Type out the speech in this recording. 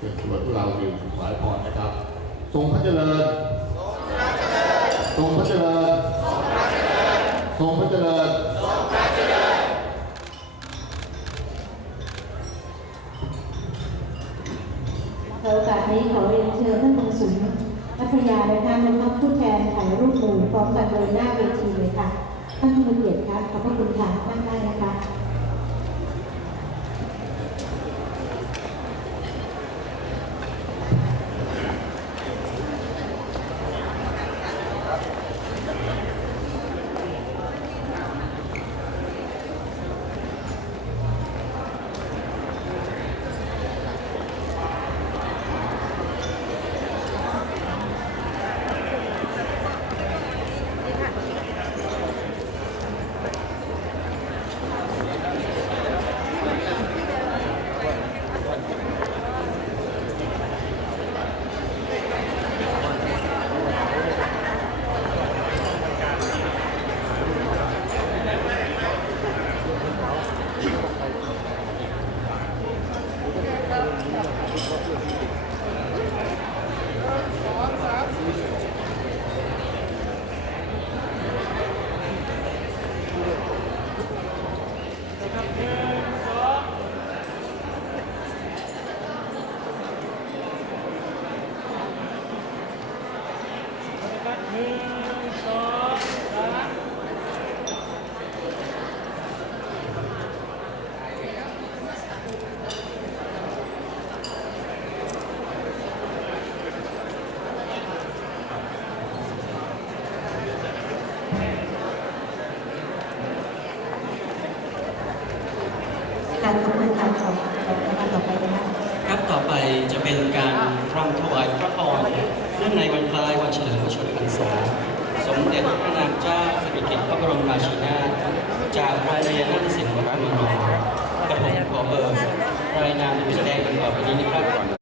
เป็นส่วนพวกเราอยู่ถวายพรนะครับทรงพระเจริญ ทรงพระเจริญ ทรงพระเจริญ ในโอกาสนี้ขอเรียนเชิญท่านกงสุลพัทยาและท่านนำผู้แทนถ่ายรูปหมู่พร้อมกันโดยหน้าเวทีเลยค่ะ ท่านผู้มีเกียรติครับขอบพระคุณค่ะนั่งได้นะคะ การขอบคุณค่ะขอบคุณค่ะต่อไปนะคะครับต่อไปจะเป็นการรำถวายพระพร เนื่องในวันคล้ายวันเฉลิมพระชนมพรรษาสมเด็จพระนางเจ้าสิริกิติ์พระบรมราชินีนาจากโรงเรียนนาฏศิลป์วรมืองนกระผมขอเบิกรายงานผู้แสดงดังต่อไปนี้นะครับ